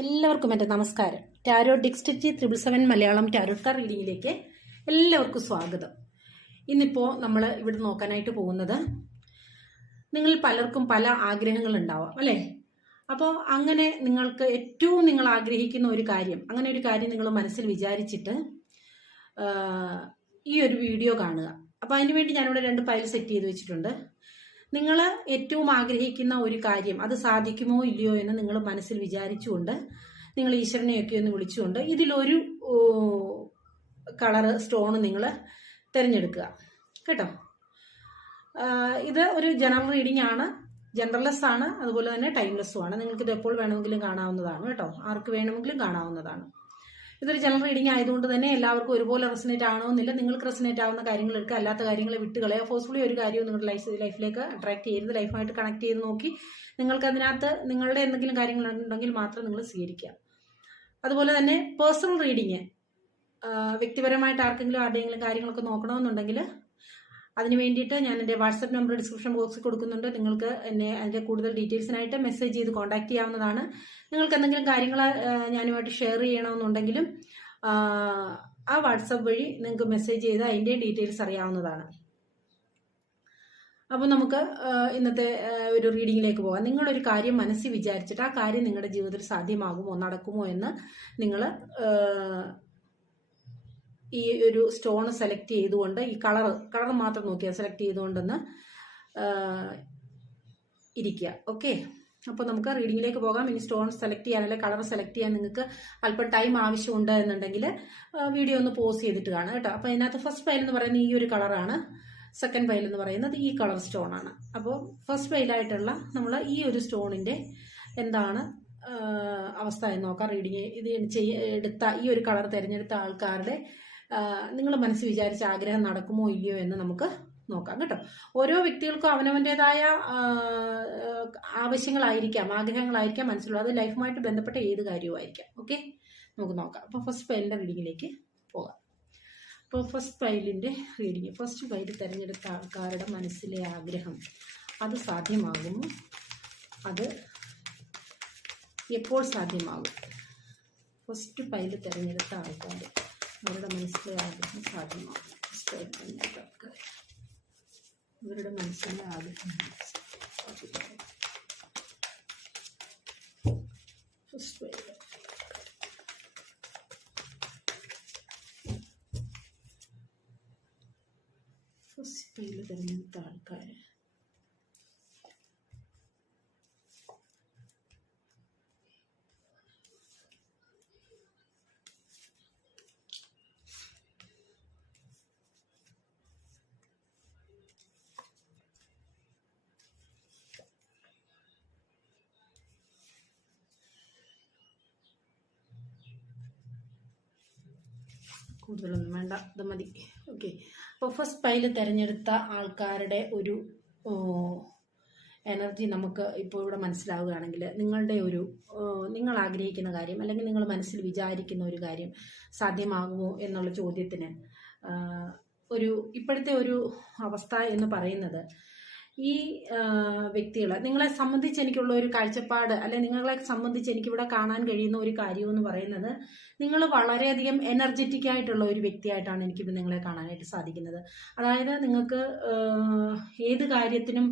എല്ലാവർക്കും എന്റെ നമസ്കാരം. Tarot ഡിക്സ്റ്റിറ്റി triple seven Malayalam tarot card റീഡിങ്ങിലേക്ക് എല്ലാവർക്കും സ്വാഗതം. ഇന്നിപ്പോൾ നമ്മൾ ഇവിടെ നോക്കാനായിട്ട് പോകുന്നത് നിങ്ങൾ പലർക്കും പല ആഗ്രഹങ്ങൾ ആഗ്രഹങ്ങളുണ്ടാവാം അല്ലേ? അപ്പോൾ അങ്ങനെ നിങ്ങൾക്ക് ഏറ്റവും നിങ്ങൾ ആഗ്രഹിക്കുന്ന ഒരു കാര്യം അങ്ങനെ ഒരു കാര്യം നിങ്ങൾ മനസ്സിൽ വിചാരിച്ചിട്ട് ഈ ഒരു വീഡിയോ കാണുക. അപ്പോൾ അതിന് വേണ്ടി ഞാനിവിടെ രണ്ട് പൈൽ സെറ്റ് ചെയ്ത് വെച്ചിട്ടുണ്ട്. നിങ്ങൾ ഏറ്റവും ആഗ്രഹിക്കുന്ന ഒരു കാര്യം അത് സാധിക്കുമോ ഇല്ലയോ എന്ന് നിങ്ങൾ മനസ്സിൽ വിചാരിച്ചുകൊണ്ട് നിങ്ങൾ ഈശ്വരനെയൊക്കെ ഒന്ന് വിളിച്ചുകൊണ്ട് ഇതിലൊരു കളറ് സ്റ്റോൺ നിങ്ങൾ തിരഞ്ഞെടുക്കുക. കേട്ടോ? ഇത് ഒരു ജനറൽ റീഡിംഗ് ആണ്. ജനറൽലെസ് ആണ്. അതുപോലെ തന്നെ ടൈംലെസ്സും ആണ്. നിങ്ങൾക്ക് ഇത് എപ്പോൾ വേണമെങ്കിലും കാണാവുന്നതാണ്. കേട്ടോ? ആർക്ക് വേണമെങ്കിലും കാണാവുന്നതാണ്. ഇതൊരു ജനറൽ റീഡിങ് ആയതുകൊണ്ട് തന്നെ എല്ലാവർക്കും ഒരുപോലെ റെസിനേറ്റ് ആണോന്നില്ല നിങ്ങൾക്ക് റെസിനേറ്റ് ആവുന്ന കാര്യങ്ങൾ എടുക്കുക. അല്ലാത്ത കാര്യങ്ങളെ വിട്ടുകളെ ഫോഴ്സ്ഫുള്ളി ഒരു കാര്യവും നിങ്ങളുടെ ലൈഫ് ലൈഫിലേക്ക് അട്രാക്ട് ചെയ്യരുത്. ലൈഫുമായിട്ട് കണക്ട് ചെയ്ത് നോക്കി നിങ്ങൾക്ക് അതിനകത്ത് നിങ്ങളുടെ എന്തെങ്കിലും കാര്യങ്ങൾ ഉണ്ടെങ്കിൽ മാത്രം നിങ്ങൾ സ്വീകരിക്കുക. അതുപോലെ തന്നെ പേഴ്സണൽ റീഡിങ് വ്യക്തിപരമായിട്ട് ആർക്കെങ്കിലും ആരുടെയെങ്കിലും കാര്യങ്ങളൊക്കെ നോക്കണമെന്നുണ്ടെങ്കിൽ അതിന് വേണ്ടിയിട്ട് ഞാൻ എന്റെ വാട്സപ്പ് നമ്പർ ഡിസ്ക്രിപ്ഷൻ ബോക്സിൽ കൊടുക്കുന്നുണ്ട്. നിങ്ങൾക്ക് എന്നെ അതിന്റെ കൂടുതൽ ഡീറ്റെയിൽസിനായിട്ട് മെസ്സേജ് ചെയ്ത് കോൺടാക്ട് ചെയ്യാവുന്നതാണ്. നിങ്ങൾക്ക് എന്തെങ്കിലും കാര്യങ്ങൾ ഞാനുമായിട്ട് ഷെയർ ചെയ്യണമെന്നുണ്ടെങ്കിലും ആ, വാട്സപ്പ് വഴി നിങ്ങൾക്ക് മെസ്സേജ് ചെയ്ത് അതിന്റെ ഡീറ്റെയിൽസ് അറിയാവുന്നതാണ്. അപ്പോൾ നമുക്ക് ഇന്നത്തെ ഒരു റീഡിങ്ങിലേക്ക് പോകാം. നിങ്ങളൊരു കാര്യം മനസ്സിൽ വിചാരിച്ചിട്ട് ആ കാര്യം നിങ്ങളുടെ ജീവിതത്തിൽ സാധ്യമാകുമോ നടക്കുമോ എന്ന് നിങ്ങൾ ഈ ഒരു സ്റ്റോൺ സെലക്ട് ചെയ്തുകൊണ്ട് ഈ കളർ കളർ മാത്രം നോക്കിയാൽ സെലക്ട് ചെയ്തുകൊണ്ടെന്ന് ഇരിക്കുക ഓക്കെ? അപ്പോൾ നമുക്ക് റീഡിങ്ങിലേക്ക് പോകാം. ഇനി സ്റ്റോൺ സെലക്ട് ചെയ്യാൻ അല്ലെങ്കിൽ കളർ സെലക്ട് ചെയ്യാൻ നിങ്ങൾക്ക് അല്പം ടൈം ആവശ്യമുണ്ട് എന്നുണ്ടെങ്കിൽ വീഡിയോ ഒന്ന് പോസ് ചെയ്തിട്ട് കാണാം കേട്ടോ. അപ്പോൾ അതിനകത്ത് ഫസ്റ്റ് ഫയൽ എന്ന് പറയുന്നത് ഈ ഒരു കളറാണ്. സെക്കൻഡ് ഫയൽ എന്ന് പറയുന്നത് ഈ കളർ സ്റ്റോൺ ആണ്. അപ്പോൾ ഫസ്റ്റ് ഫയലായിട്ടുള്ള നമ്മൾ ഈ ഒരു സ്റ്റോണിന്റെ എന്താണ് അവസ്ഥ എന്ന് നോക്കാം. റീഡിങ് ഇത് ചെയ്യ എടുത്ത ഈ ഒരു കളർ തിരഞ്ഞെടുത്ത ആൾക്കാരുടെ നിങ്ങൾ മനസ്സ് വിചാരിച്ച ആഗ്രഹം നടക്കുമോ ഇല്ലയോ എന്ന് നമുക്ക് നോക്കാം കേട്ടോ. ഓരോ വ്യക്തികൾക്കും അവനവന്റെതായ ആവശ്യങ്ങളായിരിക്കാം ആഗ്രഹങ്ങളായിരിക്കാം മനസ്സിലുള്ളത് അത് ലൈഫുമായിട്ട് ബന്ധപ്പെട്ട ഏത് കാര്യവുമായിരിക്കാം. ഓക്കെ നമുക്ക് നോക്കാം. അപ്പോൾ ഫസ്റ്റ് ഫയലിന്റെ റീഡിങ്ങിലേക്ക് പോകാം. അപ്പോൾ ഫസ്റ്റ് ഫയലിന്റെ റീഡിങ് ഫസ്റ്റ് ഫയൽ തിരഞ്ഞെടുത്ത ആൾക്കാരുടെ മനസ്സിലെ ആഗ്രഹം. അത് സാധ്യമാകുന്നു അത് എപ്പോൾ സാധ്യമാകും? ഫസ്റ്റ് ഫയൽ തിരഞ്ഞെടുത്ത ആൾക്കാർ അവരുടെ മനസ്സിലെ ആഗ്രഹം സാധ്യമാകും ഫസ്റ്റ് ഫയൽ തിരഞ്ഞെടുത്ത ആൾക്കാർ ഇവരുടെ മനസ്സിലെ ആഗ്രഹം സാധ്യമാകും ഫസ്റ്റ് ഫയൽ ഫസ്റ്റ് ഫയൽ തിരഞ്ഞെടുത്ത ആൾക്കാർ കൂടുതലൊന്നും വേണ്ട. ഇത് മതി. ഓക്കെ അപ്പോൾ ഫസ്റ്റ് പൈൽ തിരഞ്ഞെടുത്ത ആൾക്കാരുടെ ഒരു എനർജി നമുക്ക് ഇപ്പോൾ ഇവിടെ മനസ്സിലാവുകയാണെങ്കിൽ നിങ്ങളുടെ ഒരു നിങ്ങൾ ആഗ്രഹിക്കുന്ന കാര്യം അല്ലെങ്കിൽ നിങ്ങൾ മനസ്സിൽ വിചാരിക്കുന്ന ഒരു കാര്യം സാധ്യമാകുമോ എന്നുള്ള ചോദ്യത്തിന് ഒരു ഇപ്പോഴത്തെ ഒരു അവസ്ഥ എന്ന് പറയുന്നത് ഈ വ്യക്തികൾ നിങ്ങളെ സംബന്ധിച്ച് എനിക്കുള്ള ഒരു കാഴ്ചപ്പാട് അല്ലെ നിങ്ങളെ സംബന്ധിച്ച് എനിക്കിവിടെ കാണാൻ കഴിയുന്ന ഒരു കാര്യം എന്ന് പറയുന്നത് നിങ്ങൾ വളരെയധികം എനർജറ്റിക് ആയിട്ടുള്ള ഒരു വ്യക്തിയായിട്ടാണ് എനിക്കിപ്പോൾ നിങ്ങളെ കാണാനായിട്ട് സാധിക്കുന്നത്. അതായത് നിങ്ങൾക്ക് ഏത് കാര്യത്തിനും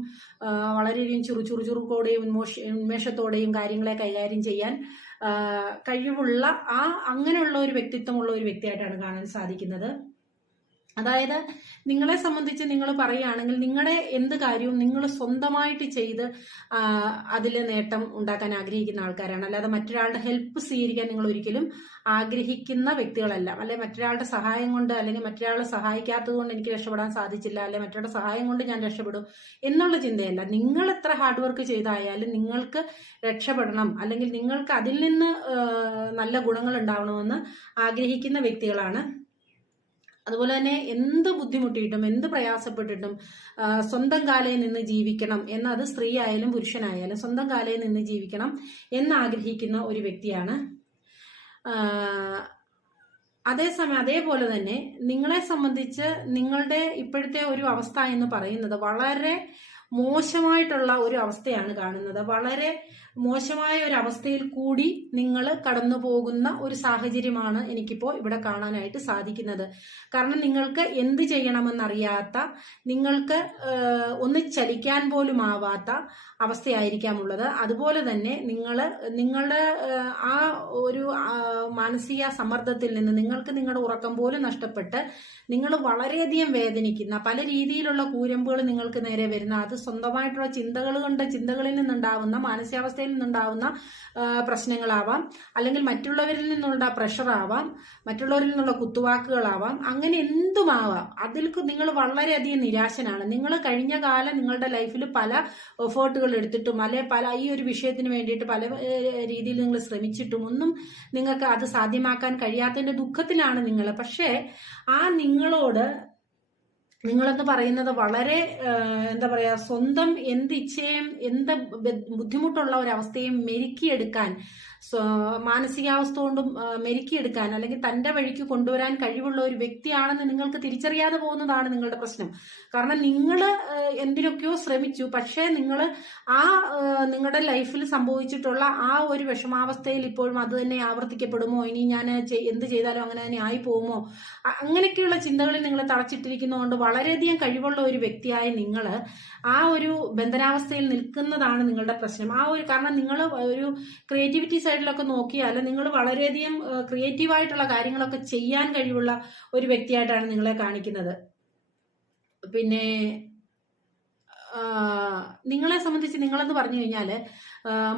വളരെയധികം ചുറു ചുറു ചുറുക്കോടെയും ഉന്മോഷ ഉന്മേഷത്തോടെയും കാര്യങ്ങളെ കൈകാര്യം ചെയ്യാൻ കഴിവുള്ള ആ അങ്ങനെയുള്ള ഒരു വ്യക്തിത്വമുള്ള ഒരു വ്യക്തിയായിട്ടാണ് കാണാൻ സാധിക്കുന്നത്. അതായത് നിങ്ങളെ സംബന്ധിച്ച് നിങ്ങൾ പറയുകയാണെങ്കിൽ നിങ്ങളുടെ എന്ത് കാര്യവും നിങ്ങൾ സ്വന്തമായിട്ട് ചെയ്ത് അതിൽ നേട്ടം ഉണ്ടാക്കാൻ ആഗ്രഹിക്കുന്ന ആൾക്കാരാണ്. അല്ലാതെ മറ്റൊരാളുടെ ഹെൽപ്പ് സ്വീകരിക്കാൻ നിങ്ങൾ ഒരിക്കലും ആഗ്രഹിക്കുന്ന വ്യക്തികളല്ല. അല്ലെ മറ്റൊരാളുടെ സഹായം കൊണ്ട് അല്ലെങ്കിൽ മറ്റൊരാളെ സഹായിക്കാത്തത് കൊണ്ട് എനിക്ക് രക്ഷപ്പെടാൻ സാധിച്ചില്ല അല്ലെ മറ്റൊരാളുടെ സഹായം കൊണ്ട് ഞാൻ രക്ഷപ്പെടും എന്നുള്ള ചിന്തയല്ല. നിങ്ങൾ എത്ര ഹാർഡ് വർക്ക് ചെയ്തായാലും നിങ്ങൾക്ക് രക്ഷപ്പെടണം. അല്ലെങ്കിൽ നിങ്ങൾക്ക് അതിൽ നിന്ന് നല്ല ഗുണങ്ങൾ ഉണ്ടാവണമെന്ന് ആഗ്രഹിക്കുന്ന വ്യക്തികളാണ് അതുപോലെ തന്നെ എന്ത് ബുദ്ധിമുട്ടിയിട്ടും എന്ത് പ്രയാസപ്പെട്ടിട്ടും സ്വന്തം കാലയിൽ നിന്ന് ജീവിക്കണം എന്നത് സ്ത്രീ ആയാലും പുരുഷനായാലും സ്വന്തം കാലയിൽ നിന്ന് ജീവിക്കണം എന്ന് ആഗ്രഹിക്കുന്ന ഒരു വ്യക്തിയാണ്. അതേസമയം അതേപോലെ തന്നെ നിങ്ങളെ സംബന്ധിച്ച് നിങ്ങളുടെ ഇപ്പോഴത്തെ ഒരു അവസ്ഥ എന്ന് പറയുന്നത് വളരെ മോശമായിട്ടുള്ള ഒരു അവസ്ഥയാണ് കാണുന്നത്. വളരെ മോശമായ ഒരു അവസ്ഥയിൽ കൂടി നിങ്ങൾ കടന്നു പോകുന്ന ഒരു സാഹചര്യമാണ് എനിക്കിപ്പോൾ ഇവിടെ കാണാനായിട്ട് സാധിക്കുന്നത്. കാരണം നിങ്ങൾക്ക് എന്ത് ചെയ്യണമെന്നറിയാത്ത നിങ്ങൾക്ക് ഒന്ന് ചലിക്കാൻ പോലും ആവാത്ത അവസ്ഥയായിരിക്കാം ഉള്ളത് അതുപോലെ തന്നെ നിങ്ങൾ നിങ്ങളുടെ ആ ഒരു മാനസിക സമ്മർദ്ദത്തിൽ നിന്ന് നിങ്ങൾക്ക് നിങ്ങളുടെ ഉറക്കം പോലും നഷ്ടപ്പെട്ട് നിങ്ങൾ വളരെയധികം വേദനിക്കുന്ന പല രീതിയിലുള്ള കൂരമ്പുകൾ നിങ്ങൾക്ക് നേരെ വരുന്ന അത് സ്വന്തമായിട്ടുള്ള ചിന്തകൾ കൊണ്ട് ചിന്തകളിൽ നിന്നുണ്ടാവുന്ന മാനസികാവസ്ഥയിൽ നിന്നുണ്ടാവുന്ന പ്രശ്നങ്ങളാവാം. അല്ലെങ്കിൽ മറ്റുള്ളവരിൽ നിന്നുള്ള പ്രഷറാവാം മറ്റുള്ളവരിൽ നിന്നുള്ള കുത്തുവാക്കുകളാവാം. അങ്ങനെ എന്തുമാവാം? അതിൽക്ക് നിങ്ങൾ വളരെയധികം നിരാശനാണ്. നിങ്ങൾ കഴിഞ്ഞ കാലം നിങ്ങളുടെ ലൈഫിൽ പല എഫേർട്ടുകൾ എടുത്തിട്ടും അല്ലെ പല ഈ ഒരു വിഷയത്തിന് വേണ്ടിയിട്ട് പല രീതിയിൽ നിങ്ങൾ ശ്രമിച്ചിട്ടും ഒന്നും നിങ്ങൾക്ക് അത് സാധ്യമാക്കാൻ കഴിയാത്തതിന്റെ ദുഃഖത്തിലാണ് നിങ്ങൾ. പക്ഷേ ആ നിങ്ങളോട് നിങ്ങളെന്ന് പറയുന്നത് വളരെ എന്താ പറയാ സ്വന്തം എന്ത് ഇച്ഛയും എന്ത് ബുദ്ധിമുട്ടുള്ള ഒരവസ്ഥയും മെരുക്കിയെടുക്കാൻ മാനസികാവസ്ഥ കൊണ്ടും മെരുക്കിയെടുക്കാൻ അല്ലെങ്കിൽ തന്റെ വഴിക്ക് കൊണ്ടുവരാൻ കഴിവുള്ള ഒരു വ്യക്തിയാണെന്ന് നിങ്ങൾക്ക് തിരിച്ചറിയാതെ പോകുന്നതാണ് നിങ്ങളുടെ പ്രശ്നം. കാരണം നിങ്ങൾ എന്തിനൊക്കെയോ ശ്രമിച്ചു. പക്ഷേ നിങ്ങൾ ആ നിങ്ങളുടെ ലൈഫിൽ സംഭവിച്ചിട്ടുള്ള ആ ഒരു വിഷമാവസ്ഥയിൽ ഇപ്പോഴും അത് തന്നെ ആവർത്തിക്കപ്പെടുമോ? ഇനി ഞാൻ എന്ത് ചെയ്താലും അങ്ങനെ തന്നെ ആയി പോകുമോ? അങ്ങനെയൊക്കെയുള്ള ചിന്തകളിൽ നിങ്ങൾ തളച്ചിട്ടിരിക്കുന്നതുകൊണ്ട് വളരെയധികം കഴിവുള്ള ഒരു വ്യക്തിയായ നിങ്ങൾ ആ ഒരു ബന്ധനാവസ്ഥയിൽ നിൽക്കുന്നതാണ് നിങ്ങളുടെ പ്രശ്നം. ആ ഒരു കാരണം നിങ്ങൾ ഒരു ക്രിയേറ്റിവിറ്റി സൈഡിലൊക്കെ നോക്കിയാൽ നിങ്ങൾ വളരെയധികം ക്രിയേറ്റീവായിട്ടുള്ള കാര്യങ്ങളൊക്കെ ചെയ്യാൻ കഴിവുള്ള ഒരു വ്യക്തിയായിട്ടാണ് നിങ്ങളെ കാണിക്കുന്നത്. പിന്നെ നിങ്ങളെ സംബന്ധിച്ച് നിങ്ങളെന്ന് പറഞ്ഞു കഴിഞ്ഞാൽ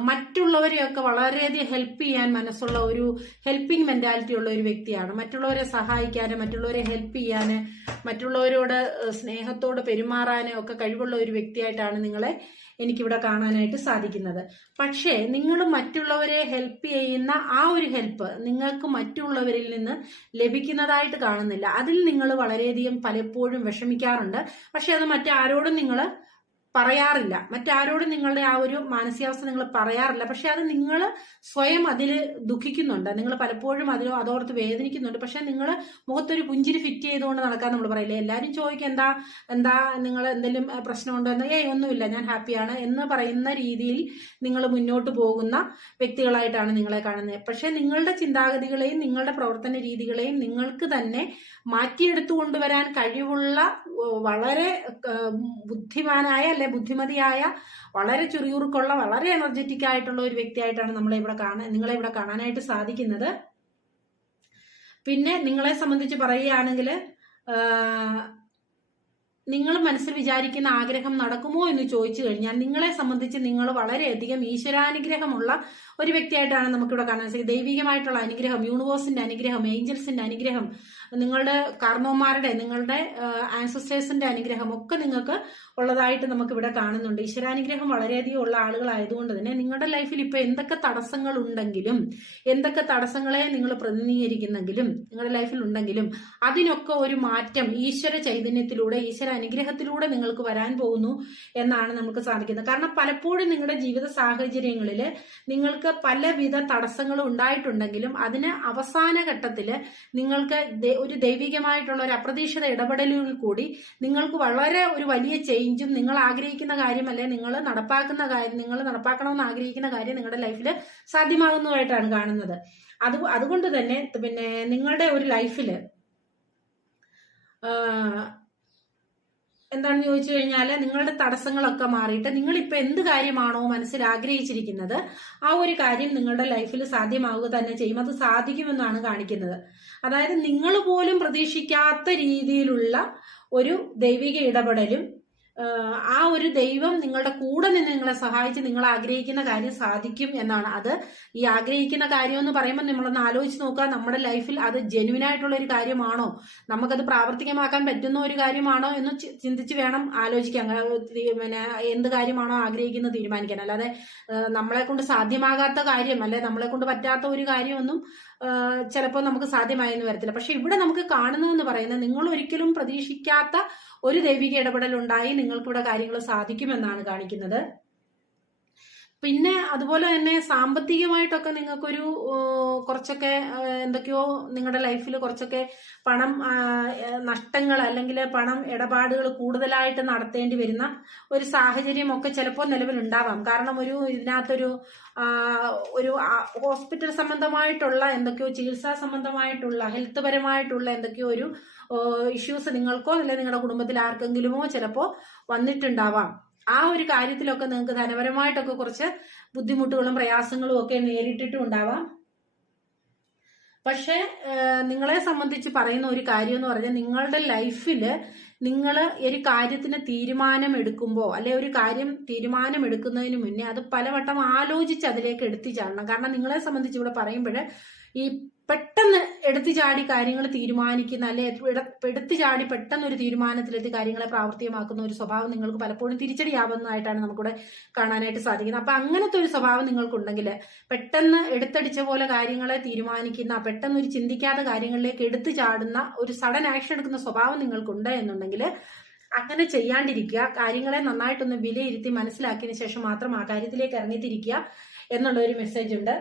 മറ്റുള്ളവരെയൊക്കെ വളരെയധികം ഹെൽപ്പ് ചെയ്യാൻ മനസ്സുള്ള ഒരു ഹെൽപ്പിംഗ് മെന്റാലിറ്റി ഉള്ള ഒരു വ്യക്തിയാണ്. മറ്റുള്ളവരെ സഹായിക്കാൻ മറ്റുള്ളവരെ ഹെൽപ്പ് ചെയ്യാൻ മറ്റുള്ളവരോട് സ്നേഹത്തോട് പെരുമാറാനും ഒക്കെ കഴിവുള്ള ഒരു വ്യക്തിയായിട്ടാണ് നിങ്ങളെ എനിക്കിവിടെ കാണാനായിട്ട് സാധിക്കുന്നത്. പക്ഷേ നിങ്ങൾ മറ്റുള്ളവരെ ഹെൽപ്പ് ചെയ്യുന്ന ആ ഒരു ഹെൽപ്പ് നിങ്ങൾക്ക് മറ്റുള്ളവരിൽ നിന്ന് ലഭിക്കുന്നതായിട്ട് കാണുന്നില്ല. അതിൽ നിങ്ങൾ വളരെയധികം പലപ്പോഴും വിഷമിക്കാറുണ്ട്. പക്ഷെ അത് മറ്റാരോടും നിങ്ങൾ പറയാറില്ല. മറ്റാരോടും നിങ്ങളുടെ ആ ഒരു മാനസികാവസ്ഥ നിങ്ങൾ പറയാറില്ല. പക്ഷെ അത് നിങ്ങൾ സ്വയം അതിൽ ദുഃഖിക്കുന്നുണ്ട്. നിങ്ങൾ പലപ്പോഴും അതിൽ അതോർത്ത് വേദനിക്കുന്നുണ്ട്. പക്ഷെ നിങ്ങൾ മുഖത്തൊരു പുഞ്ചിരി ഫിറ്റ് ചെയ്തുകൊണ്ട് നടക്കാൻ നമ്മൾ പറയില്ലേ? എല്ലാവരും ചോദിക്കും എന്താ എന്താ നിങ്ങൾ എന്തെങ്കിലും പ്രശ്നമുണ്ടോ? എന്ന് ഏയ് ഒന്നുമില്ല ഞാൻ ഹാപ്പിയാണ് എന്ന് പറയുന്ന രീതിയിൽ നിങ്ങൾ മുന്നോട്ട് പോകുന്ന വ്യക്തികളായിട്ടാണ് നിങ്ങളെ കാണുന്നത്. പക്ഷെ നിങ്ങളുടെ ചിന്താഗതികളെയും നിങ്ങളുടെ പ്രവർത്തന രീതികളെയും നിങ്ങൾക്ക് തന്നെ മാറ്റിയെടുത്തു കൊണ്ടുവരാൻ കഴിവുള്ള വളരെ ബുദ്ധിമാനായ അല്ലെ ബുദ്ധിമതിയായ വളരെ ചുറിയുറുക്കുള്ള വളരെ എനർജറ്റിക് ആയിട്ടുള്ള ഒരു വ്യക്തിയായിട്ടാണ് നമ്മളെ ഇവിടെ കാണാൻ നിങ്ങളെ ഇവിടെ കാണാനായിട്ട് സാധിക്കുന്നത്. പിന്നെ നിങ്ങളെ സംബന്ധിച്ച് പറയുകയാണെങ്കിൽ നിങ്ങൾ മനസ്സിൽ വിചാരിക്കുന്ന ആഗ്രഹം നടക്കുമോ എന്ന് ചോദിച്ചു കഴിഞ്ഞാൽ നിങ്ങളെ സംബന്ധിച്ച് നിങ്ങൾ വളരെയധികം ഈശ്വരാനുഗ്രഹമുള്ള ഒരു വ്യക്തിയായിട്ടാണ് നമുക്കിവിടെ കാണാൻ സാധിക്കും ദൈവികമായിട്ടുള്ള അനുഗ്രഹം യൂണിവേഴ്സിന്റെ അനുഗ്രഹം ഏഞ്ചൽസിന്റെ അനുഗ്രഹം നിങ്ങളുടെ കാർന്നോമാരുടെ നിങ്ങളുടെ ആൻസസ്റ്റേഴ്സിന്റെ അനുഗ്രഹം ഒക്കെ നിങ്ങൾക്ക് ഉള്ളതായിട്ട് നമുക്ക് ഇവിടെ കാണുന്നുണ്ട്. ഈശ്വരാനുഗ്രഹം വളരെയധികം ഉള്ള ആളുകളായതുകൊണ്ട് തന്നെ നിങ്ങളുടെ ലൈഫിൽ ഇപ്പൊ എന്തൊക്കെ തടസ്സങ്ങൾ ഉണ്ടെങ്കിലും എന്തൊക്കെ തടസ്സങ്ങളെ നിങ്ങൾ പ്രതിനിധീകരിക്കുന്നെങ്കിലും നിങ്ങളുടെ ലൈഫിൽ ഉണ്ടെങ്കിലും അതിനൊക്കെ ഒരു മാറ്റം ഈശ്വര ചൈതന്യത്തിലൂടെ ഈശ്വര അനുഗ്രഹത്തിലൂടെ നിങ്ങൾക്ക് വരാൻ പോകുന്നു എന്നാണ് നമുക്ക് സാധിക്കുന്നത്. കാരണം പലപ്പോഴും നിങ്ങളുടെ ജീവിത സാഹചര്യങ്ങളിൽ നിങ്ങൾക്ക് പലവിധ തടസ്സങ്ങളും ഉണ്ടായിട്ടുണ്ടെങ്കിലും അതിന് അവസാന ഘട്ടത്തിൽ നിങ്ങൾക്ക് ഒരു ദൈവികമായിട്ടുള്ള ഒരു അപ്രതീക്ഷിത ഇടപെടലുകൾ കൂടി നിങ്ങൾക്ക് വളരെ ഒരു വലിയ ചേഞ്ചും നിങ്ങൾ ആഗ്രഹിക്കുന്ന കാര്യം നിങ്ങൾ നടപ്പാക്കുന്ന കാര്യം നിങ്ങൾ നടപ്പാക്കണമെന്ന് ആഗ്രഹിക്കുന്ന കാര്യം നിങ്ങളുടെ ലൈഫിൽ സാധ്യമാകുന്നതായിട്ടാണ് കാണുന്നത്. അത് അതുകൊണ്ട് തന്നെ പിന്നെ നിങ്ങളുടെ ഒരു ലൈഫിൽ എന്താണെന്ന് ചോദിച്ചു കഴിഞ്ഞാൽ നിങ്ങളുടെ തടസ്സങ്ങളൊക്കെ മാറിയിട്ട് നിങ്ങൾ ഇപ്പൊ എന്ത് കാര്യമാണോ മനസ്സിൽ ആഗ്രഹിച്ചിരിക്കുന്നത് ആ ഒരു കാര്യം നിങ്ങളുടെ ലൈഫിൽ സാധ്യമാവുക തന്നെ ചെയ്യും. അത് സാധിക്കുമെന്നാണ് കാണിക്കുന്നത്. അതായത് നിങ്ങൾ പോലും പ്രതീക്ഷിക്കാത്ത രീതിയിലുള്ള ഒരു ദൈവിക ഇടപെടലും ആ ഒരു ദൈവം നിങ്ങളുടെ കൂടെ നിന്ന് നിങ്ങളെ സഹായിച്ച് നിങ്ങൾ ആഗ്രഹിക്കുന്ന കാര്യം സാധിക്കും എന്നാണ്. അത് ഈ ആഗ്രഹിക്കുന്ന കാര്യം എന്ന് പറയുമ്പോൾ നമ്മളൊന്ന് ആലോചിച്ച് നോക്കുക നമ്മുടെ ലൈഫിൽ അത് ജെന്യൂൻ ആയിട്ടുള്ള ഒരു കാര്യമാണോ? നമുക്കത് പ്രാവർത്തികമാക്കാൻ പറ്റുന്ന ഒരു കാര്യമാണോ എന്ന് ചിന്തിച്ച് വേണം ആലോചിക്കാൻ. പിന്നെ എന്ത് കാര്യമാണോ ആഗ്രഹിക്കുന്നത് തീരുമാനിക്കാൻ. അല്ലാതെ നമ്മളെ കൊണ്ട് സാധ്യമാകാത്ത കാര്യം അല്ലെ നമ്മളെ കൊണ്ട് പറ്റാത്ത ഒരു കാര്യമൊന്നും ചിലപ്പോൾ നമുക്ക് സാധ്യമായെന്ന് വരത്തില്ല. പക്ഷെ ഇവിടെ നമുക്ക് കാണുന്നതെന്ന് പറയുന്നത് നിങ്ങൾ ഒരിക്കലും പ്രതീക്ഷിക്കാത്ത ഒരു ദൈവിക ഇടപെടൽ ഉണ്ടായി നിങ്ങൾക്കിവിടെ കാര്യങ്ങൾ സാധിക്കുമെന്നാണ് കാണിക്കുന്നത്. പിന്നെ അതുപോലെ തന്നെ സാമ്പത്തികമായിട്ടൊക്കെ നിങ്ങൾക്കൊരു കുറച്ചൊക്കെ എന്തൊക്കെയോ നിങ്ങളുടെ ലൈഫിൽ കുറച്ചൊക്കെ പണം നഷ്ടങ്ങൾ അല്ലെങ്കിൽ പണം ഇടപാടുകൾ കൂടുതലായിട്ട് നടത്തേണ്ടി വരുന്ന ഒരു സാഹചര്യമൊക്കെ ചിലപ്പോൾ നിലവിലുണ്ടാവാം. കാരണം ഒരു ഇതിനകത്തൊരു ഒരു ഹോസ്പിറ്റൽ സംബന്ധമായിട്ടുള്ള എന്തൊക്കെയോ ചികിത്സാ സംബന്ധമായിട്ടുള്ള ഹെൽത്ത് പരമായിട്ടുള്ള എന്തൊക്കെയോ ഒരു ഇഷ്യൂസ് നിങ്ങൾക്കോ അല്ലെങ്കിൽ നിങ്ങളുടെ കുടുംബത്തിൽ ആർക്കെങ്കിലുമോ ചിലപ്പോൾ വന്നിട്ടുണ്ടാവാം. ആ ഒരു കാര്യത്തിലൊക്കെ നിങ്ങൾക്ക് ധനപരമായിട്ടൊക്കെ കുറച്ച് ബുദ്ധിമുട്ടുകളും പ്രയാസങ്ങളും ഒക്കെ നേരിട്ടിട്ടും ഉണ്ടാവാം. പക്ഷെ നിങ്ങളെ സംബന്ധിച്ച് പറയുന്ന ഒരു കാര്യം എന്ന് പറഞ്ഞാൽ നിങ്ങളുടെ ലൈഫിൽ നിങ്ങൾ ഒരു കാര്യത്തിന് തീരുമാനം എടുക്കുമ്പോൾ അല്ലെ ഒരു കാര്യം തീരുമാനം എടുക്കുന്നതിന് മുന്നേ അത് പലവട്ടം ആലോചിച്ച് അതിലേക്ക് എടുത്തു ചാടണം കാരണം നിങ്ങളെ സംബന്ധിച്ച് ഇവിടെ പറയുമ്പോൾ ഈ പെട്ടെന്ന് എടുത്തു ചാടി കാര്യങ്ങൾ തീരുമാനിക്കുന്ന അല്ലെ എടുത്തു ചാടി പെട്ടെന്ന് ഒരു തീരുമാനത്തിലെത്തി കാര്യങ്ങളെ പ്രാവർത്തികമാക്കുന്ന ഒരു സ്വഭാവം നിങ്ങൾക്ക് പലപ്പോഴും തിരിച്ചടിയാവുന്നതായിട്ടാണ് നമുക്കിവിടെ കാണാനായിട്ട് സാധിക്കുന്നത്. അപ്പൊ അങ്ങനത്തെ ഒരു സ്വഭാവം നിങ്ങൾക്കുണ്ടെങ്കിൽ പെട്ടെന്ന് എടുത്തടിച്ച പോലെ കാര്യങ്ങളെ തീരുമാനിക്കുന്ന പെട്ടെന്ന് ഒരു ചിന്തിക്കാത്ത കാര്യങ്ങളിലേക്ക് എടുത്തു ചാടുന്ന ഒരു സഡൻ ആക്ഷൻ എടുക്കുന്ന സ്വഭാവം നിങ്ങൾക്കുണ്ട് എന്നുണ്ടെങ്കിൽ അങ്ങനെ ചെയ്യാണ്ടിരിക്കുക കാര്യങ്ങളെ നന്നായിട്ടൊന്ന് വിലയിരുത്തി മനസ്സിലാക്കിയതിനു ശേഷം മാത്രം ആ കാര്യത്തിലേക്ക് ഇറങ്ങിത്തിരിക്കുക എന്നുള്ള ഒരു മെസ്സേജ് ഉണ്ട്.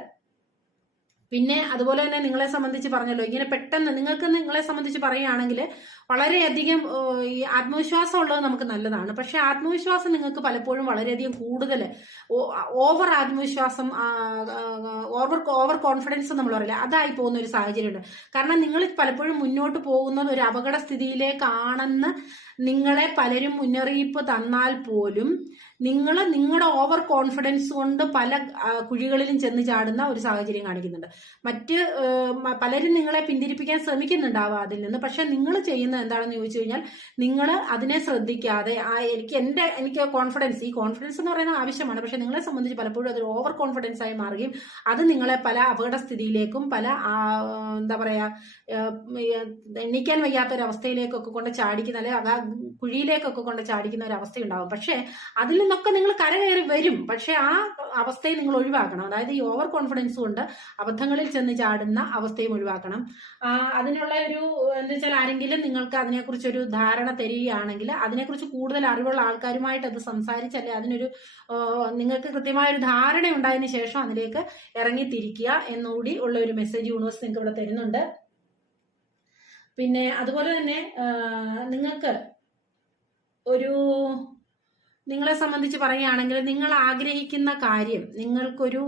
പിന്നെ അതുപോലെ തന്നെ നിങ്ങളെ സംബന്ധിച്ച് പറഞ്ഞല്ലോ ഇങ്ങനെ പെട്ടെന്ന് നിങ്ങൾക്ക് നിങ്ങളെ സംബന്ധിച്ച് പറയുകയാണെങ്കിൽ വളരെയധികം ഈ ആത്മവിശ്വാസം ഉള്ളത് നമുക്ക് നല്ലതാണ്. പക്ഷെ ആത്മവിശ്വാസം നിങ്ങൾക്ക് പലപ്പോഴും വളരെയധികം കൂടുതൽ ഓവർ ആത്മവിശ്വാസം ഓവർ ഓവർ കോൺഫിഡൻസ് നമ്മൾ പറയില്ല അതായി പോകുന്ന ഒരു സാഹചര്യമുണ്ട്. കാരണം നിങ്ങൾ പലപ്പോഴും മുന്നോട്ട് പോകുന്നത് ഒരു അപകട സ്ഥിതിയിലേക്കാണെന്ന് നിങ്ങളെ പലരും മുന്നറിയിപ്പ് തന്നാൽ പോലും നിങ്ങൾ നിങ്ങളുടെ ഓവർ കോൺഫിഡൻസ് കൊണ്ട് പല കുഴികളിലും ചെന്ന് ചാടുന്ന ഒരു സാഹചര്യം കാണിക്കുന്നുണ്ട്. മറ്റ് പലരും നിങ്ങളെ പിന്തിരിപ്പിക്കാൻ ശ്രമിക്കുന്നുണ്ടാവാം അതിൽ നിന്ന്. പക്ഷെ നിങ്ങൾ ചെയ്യുന്നത് എന്താണെന്ന് ചോദിച്ചു കഴിഞ്ഞാൽ നിങ്ങൾ അതിനെ ശ്രദ്ധിക്കാതെ എനിക്ക് എന്റെ എനിക്ക് കോൺഫിഡൻസ് ഈ കോൺഫിഡൻസ് എന്ന് പറയുന്നത് ആവശ്യമാണ്. പക്ഷെ നിങ്ങളെ സംബന്ധിച്ച് പലപ്പോഴും അതൊരു ഓവർ കോൺഫിഡൻസ് ആയി മാറുകയും അത് നിങ്ങളെ പല അപകട സ്ഥിതിയിലേക്കും പല എന്താ പറയാ ഏഹ്, എണ്ണിക്കാൻ വയ്യാത്ത ഒരു അവസ്ഥയിലേക്കൊക്കെ കൊണ്ട് ചാടിക്കുന്ന അല്ലെ അതാ കുഴിയിലേക്കൊക്കെ കൊണ്ട് ചാടിക്കുന്ന ഒരു അവസ്ഥ ഉണ്ടാവും പക്ഷെ അതിൽ നിന്നൊക്കെ നിങ്ങൾ കരകയറി വരും. പക്ഷെ ആ അവസ്ഥയെ നിങ്ങൾ ഒഴിവാക്കണം. അതായത് ഈ ഓവർ കോൺഫിഡൻസ് കൊണ്ട് അബദ്ധങ്ങളിൽ ചെന്ന് ചാടുന്ന അവസ്ഥയും ഒഴിവാക്കണം. ആ, അതിനുള്ള ഒരു എന്താ വെച്ചാൽ ആരെങ്കിലും നിങ്ങൾക്ക് അതിനെക്കുറിച്ച് ഒരു ധാരണ തരികയാണെങ്കിൽ അതിനെക്കുറിച്ച് കൂടുതൽ അറിവുള്ള ആൾക്കാരുമായിട്ട് അത് സംസാരിച്ചല്ലേ അതിനൊരു നിങ്ങൾക്ക് കൃത്യമായ ഒരു ധാരണ ഉണ്ടായതിനു ശേഷം അതിലേക്ക് ഇറങ്ങിത്തിരിക്കുക എന്നുകൂടി ഉള്ള ഒരു മെസ്സേജ് യൂണിവേഴ്സ് നിങ്ങൾക്ക് ഇവിടെ തരുന്നുണ്ട്. പിന്നെ അതുപോലെ തന്നെ നിങ്ങൾക്ക് ഒരു നിങ്ങളെ സംബന്ധിച്ച് പറയുകയാണെങ്കിൽ നിങ്ങൾ ആഗ്രഹിക്കുന്ന കാര്യം നിങ്ങൾക്കൊരു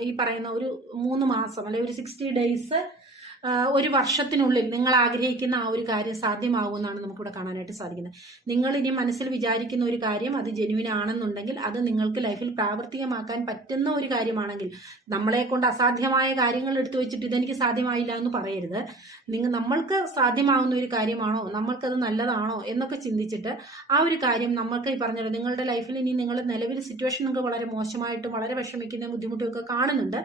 ഈ പറയുന്ന ഒരു മൂന്ന് മാസം അല്ലെങ്കിൽ ഒരു സിക്സ്റ്റി ഡേയ്സ് ഒരു വർഷത്തിനുള്ളിൽ നിങ്ങൾ ആഗ്രഹിക്കുന്ന ആ ഒരു കാര്യം സാധ്യമാകുമെന്നാണ് നമുക്കിവിടെ കാണാനായിട്ട് സാധിക്കുന്നത്. നിങ്ങൾ ഇനി മനസ്സിൽ വിചാരിക്കുന്ന ഒരു കാര്യം അത് ജെനുവിൻ ആണെന്നുണ്ടെങ്കിൽ അത് നിങ്ങൾക്ക് ലൈഫിൽ പ്രാവർത്തികമാക്കാൻ പറ്റുന്ന ഒരു കാര്യമാണെങ്കിൽ നമ്മളെ കൊണ്ട് അസാധ്യമായ കാര്യങ്ങൾ എടുത്തു വെച്ചിട്ട് ഇതെനിക്ക് സാധ്യമായില്ല എന്ന് പറയരുത്. നിങ്ങൾ നമ്മൾക്ക് സാധ്യമാവുന്ന ഒരു കാര്യമാണോ? നമ്മൾക്കത് നല്ലതാണോ? എന്നൊക്കെ ചിന്തിച്ചിട്ട് ആ ഒരു കാര്യം നമ്മൾക്ക് ഈ പറഞ്ഞല്ലോ നിങ്ങളുടെ ലൈഫിൽ ഇനി നിങ്ങൾ നിലവിൽ സിറ്റുവേഷൻ നിങ്ങൾക്ക് വളരെ മോശമായിട്ടും വളരെ വിഷമിക്കുന്ന ബുദ്ധിമുട്ടും ഒക്കെ കാണുന്നുണ്ട്.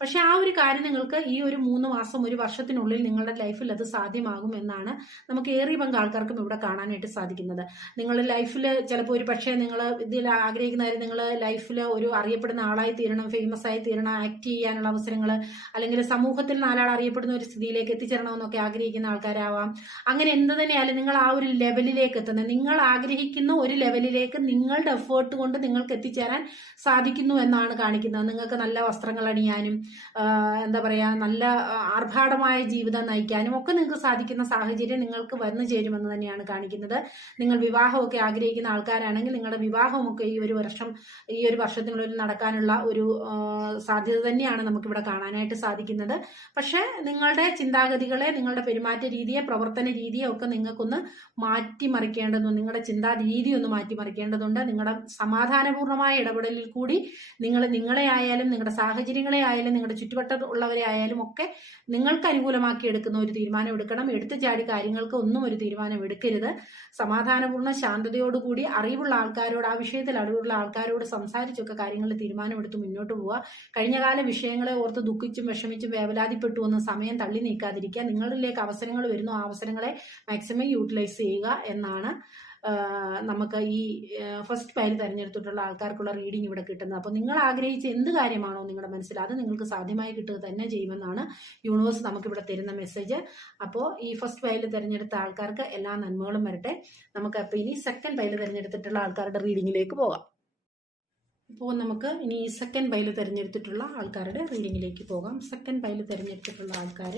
പക്ഷെ ആ ഒരു കാര്യം നിങ്ങൾക്ക് ഈ ഒരു മൂന്ന് മാസം ഒരു വർഷത്തിനുള്ളിൽ നിങ്ങളുടെ ലൈഫിൽ അത് സാധ്യമാകും എന്നാണ് നമുക്ക് ഏറിയ പങ്ക് ആൾക്കാർക്കും ഇവിടെ കാണാനായിട്ട് സാധിക്കുന്നത്. നിങ്ങളുടെ ലൈഫിൽ ചിലപ്പോൾ ഒരു പക്ഷേ നിങ്ങൾ ഇതിൽ ആഗ്രഹിക്കുന്ന കാര്യം നിങ്ങൾ ലൈഫിൽ ഒരു അറിയപ്പെടുന്ന ആളായി തീരണം ഫേമസ് ആയി തീരണം ആക്ട് ചെയ്യാനുള്ള അവസരങ്ങൾ അല്ലെങ്കിൽ സമൂഹത്തിൽ നാലാൾ അറിയപ്പെടുന്ന ഒരു സ്ഥിതിയിലേക്ക് എത്തിച്ചേരണമെന്നൊക്കെ ആഗ്രഹിക്കുന്ന ആൾക്കാരാവാം. അങ്ങനെ എന്ത് തന്നെയായാലും നിങ്ങൾ ആ ഒരു ലെവലിലേക്ക് എത്തുന്നത് നിങ്ങൾ ആഗ്രഹിക്കുന്ന ഒരു ലെവലിലേക്ക് നിങ്ങളുടെ എഫേർട്ട് കൊണ്ട് നിങ്ങൾക്ക് എത്തിച്ചേരാൻ സാധിക്കുന്നു എന്നാണ് കാണിക്കുന്നത്. നിങ്ങൾക്ക് നല്ല വസ്ത്രങ്ങൾ അണിയാനും എന്താ പറയുക നല്ല ആർഭാടമായ ജീവിതം നയിക്കാനും ഒക്കെ നിങ്ങൾക്ക് സാധിക്കുന്ന സാഹചര്യം നിങ്ങൾക്ക് വന്നു ചേരുമെന്ന് തന്നെയാണ് കാണിക്കുന്നത്. നിങ്ങൾ വിവാഹമൊക്കെ ആഗ്രഹിക്കുന്ന ആൾക്കാരാണെങ്കിൽ നിങ്ങളുടെ വിവാഹമൊക്കെ ഈ ഒരു വർഷം ഈ ഒരു വർഷത്തിനുള്ളിൽ നടക്കാനുള്ള ഒരു സാധ്യത തന്നെയാണ് നമുക്കിവിടെ കാണാനായിട്ട് സാധിക്കുന്നത്. പക്ഷേ നിങ്ങളുടെ ചിന്താഗതികളെ നിങ്ങളുടെ പെരുമാറ്റ രീതിയെ പ്രവർത്തന രീതിയെ ഒക്കെ നിങ്ങൾക്കൊന്ന് മാറ്റിമറിക്കേണ്ടതുണ്ട്. നിങ്ങളുടെ ചിന്താ രീതി ഒന്ന് മാറ്റിമറിക്കേണ്ടതുണ്ട്. നിങ്ങളുടെ സമാധാനപൂർണമായ ഇടപെടലിൽ കൂടി നിങ്ങൾ നിങ്ങളെ ആയാലും നിങ്ങളുടെ സാഹചര്യങ്ങളെ ആയാലും നിങ്ങളുടെ ചുറ്റുവട്ടം ഉള്ളവരെ ആയാലും ഒക്കെ നിങ്ങൾക്ക് അനുകൂലമാക്കി എടുക്കുന്ന ഒരു തീരുമാനം എടുക്കണം. എടുത്തു ചാടി കാര്യങ്ങൾക്ക് ഒന്നും ഒരു തീരുമാനം എടുക്കരുത്. സമാധാനപൂർണ ശാന്തതയോടുകൂടി അറിവുള്ള ആൾക്കാരോട് ആ വിഷയത്തിൽ അറിവുള്ള ആൾക്കാരോട് സംസാരിച്ചൊക്കെ കാര്യങ്ങളിൽ തീരുമാനമെടുത്ത് മുന്നോട്ട് പോവുക. കഴിഞ്ഞകാല വിഷയങ്ങളെ ഓർത്ത് ദുഃഖിച്ചും വിഷമിച്ചും വേവലാതിപ്പെട്ടു എന്ന് സമയം തള്ളി നീക്കാതിരിക്കുക. നിങ്ങളിലേക്ക് അവസരങ്ങൾ വരുന്നു. ആ അവസരങ്ങളെ മാക്സിമം യൂട്ടിലൈസ് ചെയ്യുക എന്നാണ് നമുക്ക് ഈ ഫസ്റ്റ് ഫയൽ തിരഞ്ഞെടുത്തിട്ടുള്ള ആൾക്കാർക്കുള്ള റീഡിംഗ് ഇവിടെ കിട്ടുന്നത്. അപ്പോൾ നിങ്ങൾ ആഗ്രഹിച്ച എന്ത് കാര്യമാണോ നിങ്ങളുടെ മനസ്സിൽ അത് നിങ്ങൾക്ക് സാധ്യമായി കിട്ടുക തന്നെ ചെയ്യുമെന്നാണ് യൂണിവേഴ്സ് നമുക്കിവിടെ തരുന്ന മെസ്സേജ് അപ്പോൾ ഈ ഫസ്റ്റ് ഫയൽ തിരഞ്ഞെടുത്ത ആൾക്കാർക്ക് എല്ലാ നന്മകളും വരട്ടെ. നമുക്ക് അപ്പോൾ ഇനി സെക്കൻഡ് ഫയൽ തിരഞ്ഞെടുത്തിട്ടുള്ള ആൾക്കാരുടെ റീഡിങ്ങിലേക്ക് പോകാം. ഇപ്പോൾ നമുക്ക് ഇനി സെക്കൻഡ് പൈൽ തിരഞ്ഞെടുത്തിട്ടുള്ള ആൾക്കാരുടെ റീഡിങ്ങിലേക്ക് പോകാം. സെക്കൻഡ് പൈൽ തിരഞ്ഞെടുത്തിട്ടുള്ള ആൾക്കാർ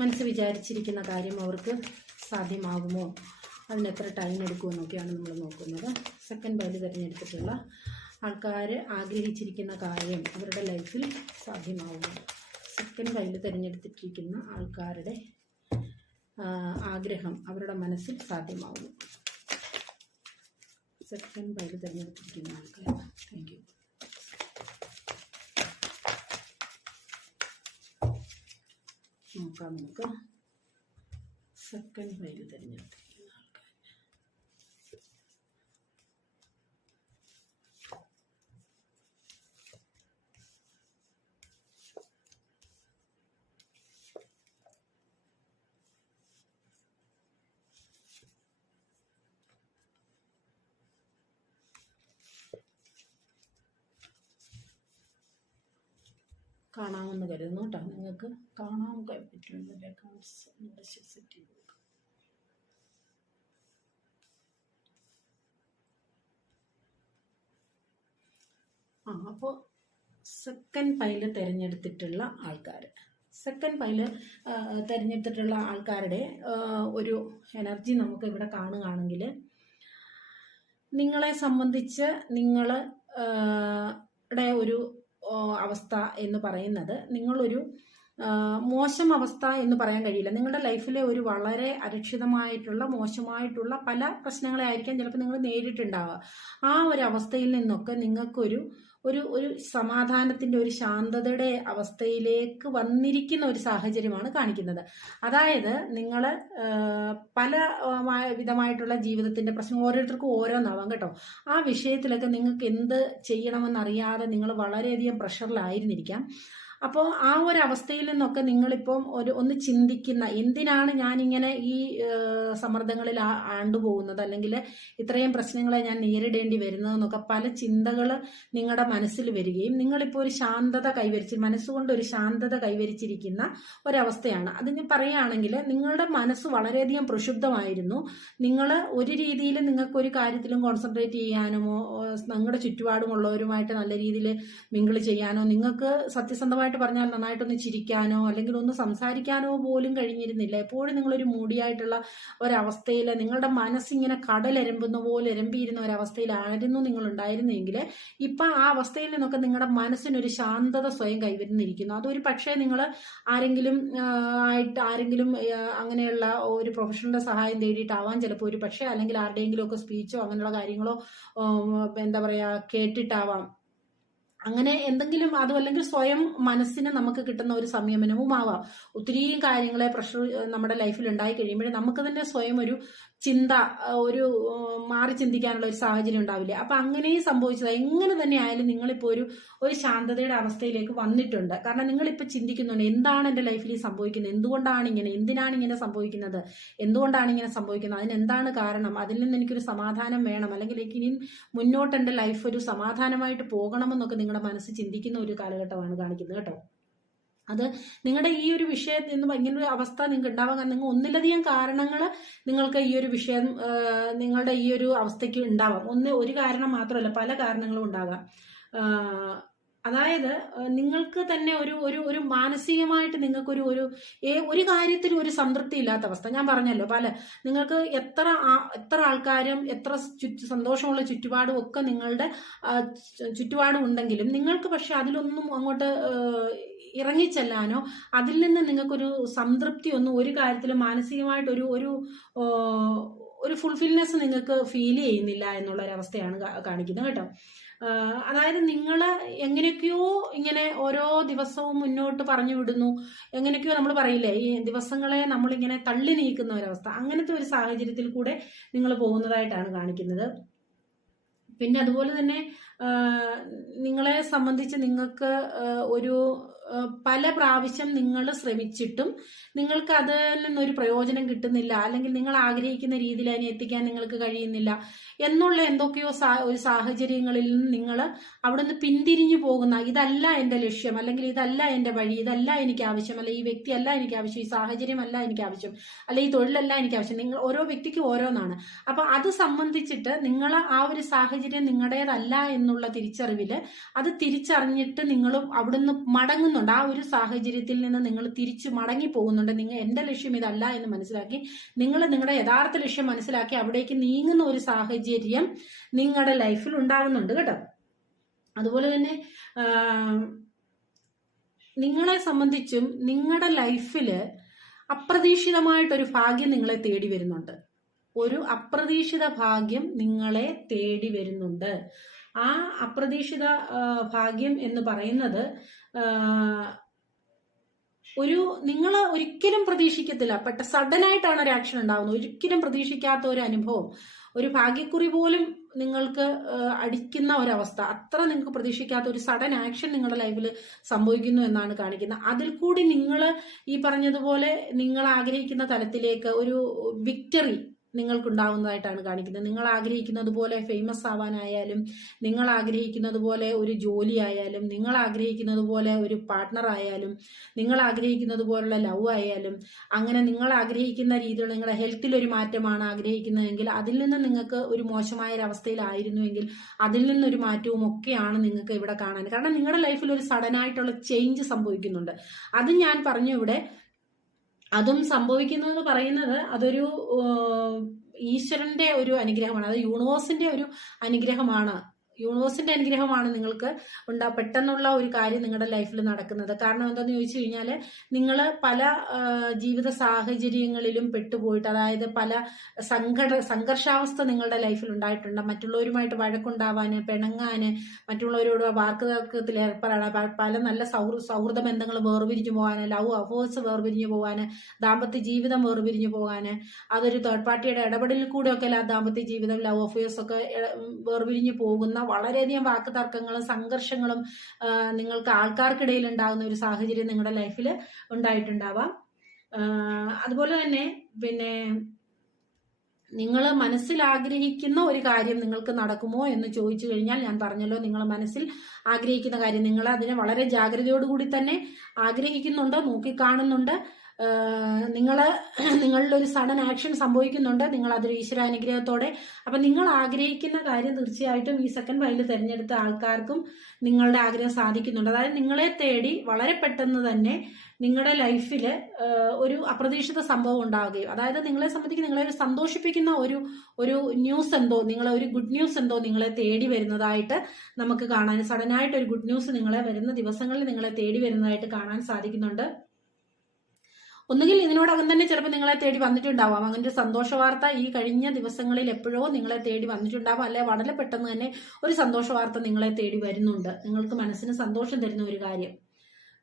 മനസ്സ് വിചാരിച്ചിരിക്കുന്ന കാര്യം അവർക്ക് സാധ്യമാകുമോ? അതിന് എത്ര ടൈം എടുക്കുമെന്നൊക്കെയാണ് നമ്മൾ നോക്കുന്നത്. സെക്കൻഡ് പൈൽ തിരഞ്ഞെടുത്തിട്ടുള്ള ആൾക്കാർ ആഗ്രഹിച്ചിരിക്കുന്ന കാര്യം അവരുടെ ലൈഫിൽ സാധ്യമാവുന്നു സെക്കൻഡ് പൈൽ തിരഞ്ഞെടുത്തിട്ടിരിക്കുന്ന ആൾക്കാരുടെ ആഗ്രഹം അവരുടെ മനസ്സിൽ സാധ്യമാവുന്നു സെക്കൻഡ് പൈൽ തിരഞ്ഞെടുത്തിരിക്കുന്ന ആൾക്കാർ. താങ്ക് യു നോക്കാം നമുക്ക്. സെക്കൻഡ് പൈൽ തിരഞ്ഞെടുത്തിരിക്കുന്ന ആൾക്കാർ കാണാമെന്ന് കരുതുന്നു കേട്ടോ നിങ്ങൾക്ക് കാണാൻ പറ്റുന്നുണ്ട് കാണിച്ച് സെറ്റ് ചെയ്ത് ആ അപ്പോൾ സെക്കൻഡ് പൈൽ തിരഞ്ഞെടുത്തിട്ടുള്ള ആൾക്കാർ സെക്കൻഡ് പൈൽ തിരഞ്ഞെടുത്തിട്ടുള്ള ആൾക്കാരുടെ ഒരു എനർജി നമുക്ക് ഇവിടെ കാണുകയാണെങ്കിൽ നിങ്ങളെ സംബന്ധിച്ച് നിങ്ങൾ ഒരു അവസ്ഥ എന്ന് പറയുന്നത് നിങ്ങളൊരു മോശം അവസ്ഥ എന്ന് പറയാൻ കഴിയില്ല. നിങ്ങളുടെ ലൈഫിലെ ഒരു വളരെ അരക്ഷിതമായിട്ടുള്ള മോശമായിട്ടുള്ള പല പ്രശ്നങ്ങളെ ആയിരിക്കാം ചിലപ്പോൾ നിങ്ങൾ നേരിട്ടുണ്ടാവുക. ആ ഒരു അവസ്ഥയിൽ നിന്നൊക്കെ നിങ്ങൾക്കൊരു ഒരു ഒരു സമാധാനത്തിന്റെ ഒരു ശാന്തതയുടെ അവസ്ഥയിലേക്ക് വന്നിരിക്കുന്ന ഒരു സാഹചര്യമാണ് കാണിക്കുന്നത്. അതായത് നിങ്ങൾ പല വിധമായിട്ടുള്ള ജീവിതത്തിന്റെ പ്രശ്നം ഓരോരുത്തർക്കും ഓരോന്നാവാം കേട്ടോ. ആ വിഷയത്തിലൊക്കെ നിങ്ങൾക്ക് എന്ത് ചെയ്യണമെന്നറിയാതെ നിങ്ങൾ വളരെയധികം പ്രഷറിലായിരുന്നിരിക്കാം അപ്പോൾ ആ ഒരു അവസ്ഥയിൽ നിന്നൊക്കെ നിങ്ങളിപ്പം ഒരു ഒന്ന് ചിന്തിക്കുന്ന എന്തിനാണ് ഞാനിങ്ങനെ ഈ സമ്മർദ്ദങ്ങളിൽ ആണ്ടുപോകുന്നത്? അല്ലെങ്കിൽ ഇത്രയും പ്രശ്നങ്ങളെ ഞാൻ നേരിടേണ്ടി വരുന്നതെന്നൊക്കെ പല ചിന്തകൾ നിങ്ങളുടെ മനസ്സിൽ വരികയും നിങ്ങളിപ്പോൾ ഒരു ശാന്തത കൈവരിച്ച് മനസ്സുകൊണ്ട് ഒരു ശാന്തത കൈവരിച്ചിരിക്കുന്ന ഒരവസ്ഥയാണ്. അത് ഞാൻ പറയുകയാണെങ്കിൽ നിങ്ങളുടെ മനസ്സ് വളരെയധികം പ്രക്ഷുബ്ധമായിരുന്നു നിങ്ങൾ ഒരു രീതിയിൽ നിങ്ങൾക്ക് ഒരു കാര്യത്തിലും കോൺസെൻട്രേറ്റ് ചെയ്യാനോ നിങ്ങളുടെ ചുറ്റുപാടുമുള്ളവരുമായിട്ട് നല്ല രീതിയിൽ മിങ്കിൾ ചെയ്യാനോ നിങ്ങൾക്ക് സത്യസന്ധമായിട്ട് പറഞ്ഞാൽ നന്നായിട്ടൊന്ന് ചിരിക്കാനോ അല്ലെങ്കിൽ ഒന്ന് സംസാരിക്കാനോ പോലും കഴിഞ്ഞിരുന്നില്ല. എപ്പോഴും നിങ്ങളൊരു മൂടിയായിട്ടുള്ള ഒരവസ്ഥയിൽ നിങ്ങളുടെ മനസ്സിങ്ങനെ കടലരമ്പുന്ന പോലെ എരമ്പിയിരുന്ന ഒരവസ്ഥയിലായിരുന്നു നിങ്ങൾ ഉണ്ടായിരുന്നെങ്കിൽ ഇപ്പം ആ അവസ്ഥയിൽ നിന്നൊക്കെ നിങ്ങളുടെ മനസ്സിനൊരു ശാന്തത സ്വയം കൈവരുന്നിരിക്കുന്നു. അതൊരു പക്ഷേ നിങ്ങൾ ആരെങ്കിലും ആയിട്ട് ആരെങ്കിലും അങ്ങനെയുള്ള ഒരു പ്രൊഫഷണലിന്റെ സഹായം തേടിയിട്ടാവാൻ ചിലപ്പോൾ ഒരു പക്ഷേ അല്ലെങ്കിൽ ആരുടെയെങ്കിലും ഒക്കെ സ്പീച്ചോ അങ്ങനെയുള്ള കാര്യങ്ങളോ എന്താ പറയുക കേട്ടിട്ടാവാം. അങ്ങനെ എന്തെങ്കിലും അതും അല്ലെങ്കിൽ സ്വയം മനസ്സിന് നമുക്ക് കിട്ടുന്ന ഒരു സംയമനവും ആവാം. ഒത്തിരിയും കാര്യങ്ങളെ പ്രഷർ നമ്മുടെ ലൈഫിൽ ഉണ്ടായി കഴിയുമ്പോൾ നമുക്ക് തന്നെ സ്വയം ഒരു ചിന്ത ഒരു മാറി ചിന്തിക്കാനുള്ള ഒരു സാഹചര്യം ഉണ്ടാവില്ല. അപ്പൊ അങ്ങനെയും സംഭവിച്ചത്. എങ്ങനെ തന്നെ ആയാലും നിങ്ങളിപ്പോൾ ഒരു ഒരു ശാന്തതയുടെ അവസ്ഥയിലേക്ക് വന്നിട്ടുണ്ട്. കാരണം നിങ്ങളിപ്പോൾ ചിന്തിക്കുന്നുണ്ട് എന്താണ് എന്റെ ലൈഫിൽ സംഭവിക്കുന്നത്? എന്തുകൊണ്ടാണ് ഇങ്ങനെ എന്തിനാണ് ഇങ്ങനെ സംഭവിക്കുന്നത്? എന്തുകൊണ്ടാണ് ഇങ്ങനെ സംഭവിക്കുന്നത്? അതിനെന്താണ് കാരണം? അതിൽ നിന്ന് എനിക്കൊരു സമാധാനം വേണം. അല്ലെങ്കിൽ എനിക്ക് ഇനി മുന്നോട്ട് എന്റെ ലൈഫ് ഒരു സമാധാനമായിട്ട് പോകണമെന്നൊക്കെ നിങ്ങളുടെ മനസ്സ് ചിന്തിക്കുന്ന ഒരു കാലഘട്ടമാണ് കാണിക്കുന്നത് കേട്ടോ. അത് നിങ്ങളുടെ ഈ ഒരു വിഷയത്തിൽ നിന്ന് ഇങ്ങനെ ഒരു അവസ്ഥ നിങ്ങൾക്ക് ഉണ്ടാവാൻ നിങ്ങൾ ഒന്നിലധികം കാരണങ്ങൾ നിങ്ങൾക്ക് ഈ ഒരു വിഷയം നിങ്ങളുടെ ഈ ഒരു അവസ്ഥയ്ക്ക് ഉണ്ടാവാം. ഒന്ന് ഒരു കാരണം മാത്രമല്ല പല കാരണങ്ങളും ഉണ്ടാകാം. അതായത് നിങ്ങൾക്ക് തന്നെ ഒരു ഒരു ഒരു മാനസികമായിട്ട് നിങ്ങൾക്കൊരു ഒരു ഒരു കാര്യത്തിലും ഒരു സംതൃപ്തി ഇല്ലാത്ത അവസ്ഥ. ഞാൻ പറഞ്ഞല്ലോ പല നിങ്ങൾക്ക് എത്ര എത്ര ആൾക്കാരും എത്ര സന്തോഷമുള്ള ചുറ്റുപാടും ഒക്കെ നിങ്ങളുടെ ചുറ്റുപാടും ഉണ്ടെങ്കിലും നിങ്ങൾക്ക് പക്ഷെ അതിലൊന്നും അങ്ങോട്ട് ഇറങ്ങിച്ചെല്ലാനോ അതിൽ നിന്ന് നിങ്ങൾക്കൊരു സംതൃപ്തി ഒന്നും ഒരു കാര്യത്തിലും മാനസികമായിട്ടൊരു ഒരു ഒരു ഫുൾഫിൽനെസ് നിങ്ങൾക്ക് ഫീൽ ചെയ്യുന്നില്ല എന്നുള്ളൊരവസ്ഥയാണ് കാണിക്കുന്നത് കേട്ടോ. അതായത് നിങ്ങൾ എങ്ങനെയൊക്കെയോ ഇങ്ങനെ ഓരോ ദിവസവും മുന്നോട്ട് പറഞ്ഞു വിടുന്നു. എങ്ങനെയൊക്കെയോ നമ്മൾ പറയില്ലേ ഈ ദിവസങ്ങളെ നമ്മളിങ്ങനെ തള്ളി നീക്കുന്ന ഒരവസ്ഥ. അങ്ങനത്തെ ഒരു സാഹചര്യത്തിൽ കൂടെ നിങ്ങൾ പോകുന്നതായിട്ടാണ് കാണിക്കുന്നത്. പിന്നെ അതുപോലെ തന്നെ നിങ്ങളെ സംബന്ധിച്ച് നിങ്ങൾക്ക് ഒരു പല പ്രാവശ്യം നിങ്ങൾ ശ്രമിച്ചിട്ടും നിങ്ങൾക്ക് അതിൽ നിന്നൊരു പ്രയോജനം കിട്ടുന്നില്ല അല്ലെങ്കിൽ നിങ്ങൾ ആഗ്രഹിക്കുന്ന രീതിയിൽ അതിനെ എത്തിക്കാൻ നിങ്ങൾക്ക് കഴിയുന്നില്ല എന്നുള്ള എന്തൊക്കെയോ ഒരു സാഹചര്യങ്ങളിൽ നിന്ന് നിങ്ങൾ അവിടെ നിന്ന് പിന്തിരിഞ്ഞു പോകുന്ന ഇതല്ല എന്റെ ലക്ഷ്യം അല്ലെങ്കിൽ ഇതല്ല എന്റെ വഴി ഇതല്ല എനിക്ക് ആവശ്യം അല്ലെ ഈ വ്യക്തിയല്ല എനിക്ക് ആവശ്യം ഈ സാഹചര്യമല്ല എനിക്ക് ആവശ്യം അല്ലെ ഈ തൊഴിലല്ല എനിക്ക് ആവശ്യം നിങ്ങൾ ഓരോ വ്യക്തിക്ക് ഓരോന്നാണ്. അപ്പൊ അത് സംബന്ധിച്ചിട്ട് നിങ്ങൾ ആ ഒരു സാഹചര്യം നിങ്ങളുടേതല്ല എന്നുള്ള തിരിച്ചറിവിൽ അത് തിരിച്ചറിഞ്ഞിട്ട് നിങ്ങൾ അവിടുന്ന് മടങ്ങുന്നുണ്ട് ആ ഒരു സാഹചര്യത്തിൽ നിന്ന് നിങ്ങൾ തിരിച്ചു മടങ്ങി പോകുന്നുണ്ട്. നിങ്ങൾ എന്റെ ലക്ഷ്യം ഇതല്ല എന്ന് മനസ്സിലാക്കി നിങ്ങൾ നിങ്ങളുടെ യഥാർത്ഥ ലക്ഷ്യം മനസ്സിലാക്കി അവിടേക്ക് നീങ്ങുന്ന ഒരു സാഹചര്യം നിങ്ങളുടെ ലൈഫിൽ ഉണ്ടാവുന്നുണ്ട് കേട്ടോ. അതുപോലെ തന്നെ നിങ്ങളെ സംബന്ധിച്ചും നിങ്ങളുടെ ലൈഫിൽ അപ്രതീക്ഷിതമായിട്ടൊരു ഭാഗ്യം നിങ്ങളെ തേടി വരുന്നുണ്ട്. ഒരു അപ്രതീക്ഷിത ഭാഗ്യം നിങ്ങളെ തേടി വരുന്നുണ്ട്. ആ അപ്രതീക്ഷിത ഭാഗ്യം എന്ന് പറയുന്നത് ഒരു നിങ്ങൾ ഒരിക്കലും പ്രതീക്ഷിക്കത്തില്ല. പെട്ട സഡൻ ആയിട്ടാണ് ഒരു ആക്ഷൻ ഉണ്ടാകുന്നത് ഒരിക്കലും പ്രതീക്ഷിക്കാത്ത ഒരു അനുഭവം. ഒരു ഭാഗ്യക്കുറി പോലും നിങ്ങൾക്ക് അടിക്കുന്ന ഒരവസ്ഥ. അത്ര നിങ്ങൾക്ക് പ്രതീക്ഷിക്കാത്ത ഒരു സഡൻ ആക്ഷൻ നിങ്ങളുടെ ലൈഫിൽ സംഭവിക്കുന്നു എന്നാണ് കാണിക്കുന്നത്. അതിൽ കൂടി നിങ്ങൾ ഈ പറഞ്ഞതുപോലെ നിങ്ങൾ ആഗ്രഹിക്കുന്ന തലത്തിലേക്ക് ഒരു വിക്ടറി നിങ്ങൾക്കുണ്ടാവുന്നതായിട്ടാണ് കാണിക്കുന്നത്. നിങ്ങൾ ആഗ്രഹിക്കുന്നത് പോലെ ഫേമസ് ആവാനായാലും നിങ്ങൾ ആഗ്രഹിക്കുന്നത് പോലെ ഒരു ജോലി ആയാലും നിങ്ങൾ ആഗ്രഹിക്കുന്നത് പോലെ ഒരു പാർട്ട്ണർ ആയാലും നിങ്ങൾ ആഗ്രഹിക്കുന്നത് പോലുള്ള ലവ് ആയാലും അങ്ങനെ നിങ്ങൾ ആഗ്രഹിക്കുന്ന രീതിയിൽ നിങ്ങളുടെ ഹെൽത്തിൽ ഒരു മാറ്റമാണ് ആഗ്രഹിക്കുന്നതെങ്കിൽ അതിൽ നിന്ന് നിങ്ങൾക്ക് ഒരു മോശമായ ഒരു അവസ്ഥയിലായിരുന്നുവെങ്കിൽ അതിൽ നിന്നൊരു മാറ്റവും ഒക്കെയാണ് നിങ്ങൾക്ക് ഇവിടെ കാണാൻ. കാരണം നിങ്ങളുടെ ലൈഫിൽ ഒരു സഡൻ ആയിട്ടുള്ള ചേഞ്ച് സംഭവിക്കുന്നുണ്ട്. അത് ഞാൻ പറഞ്ഞു ഇവിടെ അതും സംഭവിക്കുന്നു എന്ന് പറയുന്നത് അതൊരു ഈശ്വരന്റെ ഒരു അനുഗ്രഹമാണ്. അത് യൂണിവേഴ്സിന്റെ ഒരു അനുഗ്രഹമാണ്. യൂണിവേഴ്സിന്റെ അനുഗ്രഹമാണ് നിങ്ങൾക്ക് ഉണ്ടാ പെട്ടെന്നുള്ള ഒരു കാര്യം നിങ്ങളുടെ ലൈഫിൽ നടക്കുന്നത്. കാരണം എന്താന്ന് ചോദിച്ചു കഴിഞ്ഞാൽ നിങ്ങൾ പല ജീവിത സാഹചര്യങ്ങളിലും പെട്ടുപോയിട്ട് അതായത് പല സങ്കട സംഘർഷാവസ്ഥ നിങ്ങളുടെ ലൈഫിൽ ഉണ്ടായിട്ടുണ്ട്. മറ്റുള്ളവരുമായിട്ട് വഴക്കുണ്ടാവാന് പിണങ്ങാന് മറ്റുള്ളവരോട് വാക്ക് തർക്കത്തിൽ ഏർപ്പെടാൻ പല നല്ല സൗഹൃദ സൗഹൃദ ബന്ധങ്ങൾ വേർപിരിഞ്ഞു പോകാന് ലവ് അഫേഴ്സ് വേർപിരിഞ്ഞു പോകാന് ദാമ്പത്യ ജീവിതം വേർപിരിഞ്ഞു പോകാന് അതൊരു തേർഡ് പാർട്ടിയുടെ ഇടപെടലിൽ കൂടെയൊക്കെ ദാമ്പത്യ ജീവിതം ലവ് അഫേഴ്സ് ഒക്കെ വേർപിരിഞ്ഞു പോകുന്ന വളരെയധികം വാക്ക് തർക്കങ്ങളും സംഘർഷങ്ങളും നിങ്ങൾക്ക് ആൾക്കാർക്കിടയിൽ ഉണ്ടാകുന്ന ഒരു സാഹചര്യം നിങ്ങളുടെ ലൈഫിൽ ഉണ്ടായിട്ടുണ്ടാവാം. അതുപോലെ തന്നെ പിന്നെ നിങ്ങൾ മനസ്സിൽ ആഗ്രഹിക്കുന്ന ഒരു കാര്യം നിങ്ങൾക്ക് നടക്കുമോ എന്ന് ചോദിച്ചു കഴിഞ്ഞാൽ ഞാൻ പറഞ്ഞല്ലോ നിങ്ങൾ മനസ്സിൽ ആഗ്രഹിക്കുന്ന കാര്യം നിങ്ങൾ അതിനെ വളരെ ജാഗ്രതയോടുകൂടി തന്നെ ആഗ്രഹിക്കുന്നുണ്ട് നോക്കിക്കാണുന്നുണ്ട്. നിങ്ങൾ നിങ്ങളുടെ ഒരു സഡൻ ആക്ഷൻ സംഭവിക്കുന്നുണ്ട്. നിങ്ങൾ അതൊരു ഈശ്വരാനുഗ്രഹത്തോടെ. അപ്പം നിങ്ങൾ ആഗ്രഹിക്കുന്ന കാര്യം തീർച്ചയായിട്ടും ഈ സെക്കൻഡ് ഫയലിൽ തിരഞ്ഞെടുത്ത ആൾക്കാർക്കും നിങ്ങളുടെ ആഗ്രഹം സാധിക്കുന്നുണ്ട്. അതായത് നിങ്ങളെ തേടി വളരെ പെട്ടെന്ന് തന്നെ നിങ്ങളുടെ ലൈഫിൽ ഒരു അപ്രതീക്ഷിത സംഭവം ഉണ്ടാവുകയും അതായത് നിങ്ങളെ സംബന്ധിച്ച് നിങ്ങളെ ഒരു സന്തോഷിപ്പിക്കുന്ന ഒരു ഒരു ന്യൂസ് എന്തോ നിങ്ങളെ ഒരു ഗുഡ് ന്യൂസ് എന്തോ നിങ്ങളെ തേടി വരുന്നതായിട്ട് നമുക്ക് കാണാൻ സഡനായിട്ട് ഒരു ഗുഡ് ന്യൂസ് നിങ്ങളെ വരുന്ന ദിവസങ്ങളിൽ നിങ്ങളെ തേടി വരുന്നതായിട്ട് കാണാൻ സാധിക്കുന്നുണ്ട്. ഒന്നുകിൽ ഇതിനോടകം തന്നെ ചിലപ്പോൾ നിങ്ങളെ തേടി വന്നിട്ടുണ്ടാവാം. അങ്ങനെ ഒരു സന്തോഷ വാർത്ത ഈ കഴിഞ്ഞ ദിവസങ്ങളിൽ എപ്പോഴോ നിങ്ങളെ തേടി വന്നിട്ടുണ്ടാവാം. അല്ലെ വളരെ പെട്ടെന്ന് തന്നെ ഒരു സന്തോഷ വാർത്ത നിങ്ങളെ തേടി വരുന്നുണ്ട്. നിങ്ങൾക്ക് മനസ്സിന് സന്തോഷം തരുന്ന ഒരു കാര്യം.